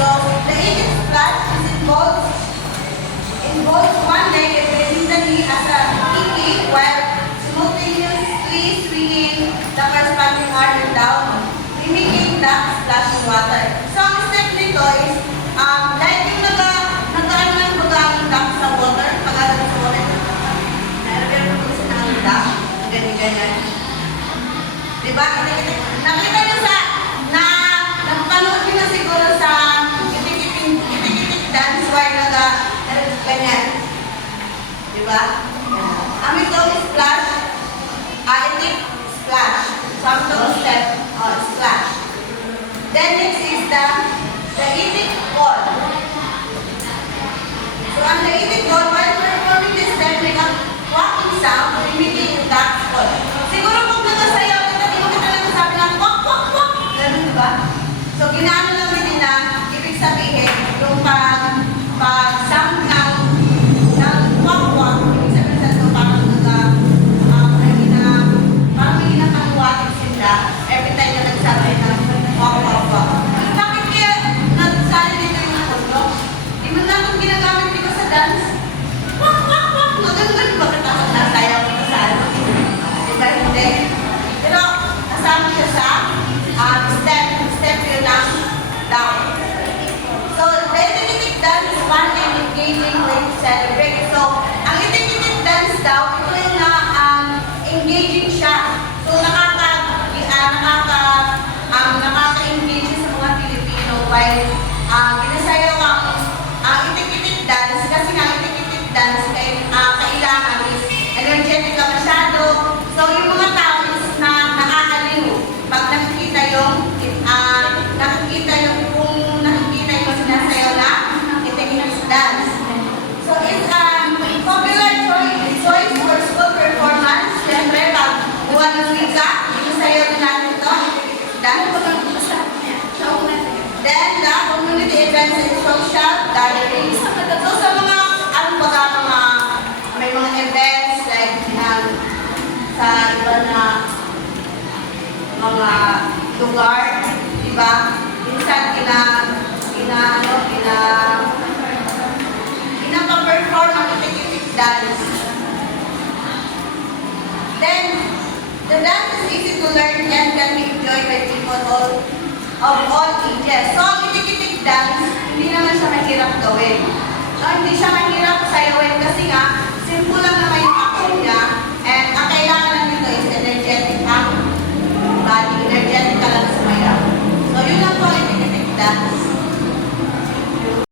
So, the itik splash is involves one leg representing the knee as a itik while simultaneously swinging the corresponding arm and down, mimicking the splashing water. So, ang step nito is, like yung nagkaan ng bagang duck sa water, pag-alam sa water, meron po kasi ng duck, ganyan-ganyan. Diba? Nakita nyo nagpanood nyo na siguro sa itik-itik dance where ganyan. Diba? Ang ito is splash, itik splash. So, ang ito step, splash. Then next is the itik ball. So, ang the itik ball, while performing this step, make a walking sound, mimicking the duck ball. Siguro kung nagsasayaw kita, di mo kita lang sabi ng wak, wak, wak. Ganun ba? So, ginaano lang din na, ibig sabihin, yung pag-sound ng wak, wak, ibig sabihin sa ito, parang may ginakaluwatin sila every time na nagsabi ng wak, wak, wak. Bakit kaya nagsali dito yung no? Di mo lang itong ginagamit dito sa dance? Wak, wak, wak. Magandang bakit ako nasayaw dito sa ano? Diba hindi? Pero, kasama siya sa step yun ng down. So, the itik-itik dance is one and engaging way to celebrate. So, ang itik-itik dance daw, ito yung engaging siya. So, nakaka-engage sa mga Pilipino while ginasayaw ang itik-itik dance kasi nga itik-itik dance kailangan is energetic ka masyado. So, yung mga tao is nakakaliw pag nakikita yung sinasayaw na itik-itik dance. So, it's popular choice for school performance. Siyempre, pag buwan ng wika, isasayaw din natin ito, itik-itik dance. Then, the community events and social gatherings. So, sa mga, may mga events like sa iba na mga lugar, diba? Minsan, pinapaperform ang itik-itik dance. Then, the dance is easy to learn and can be enjoyed by people of all ages. So, ang itik-itik dance, hindi naman siya mahirap gawin. Hindi siya mahirap sayawin kasi nga, simple lang naman yung action niya.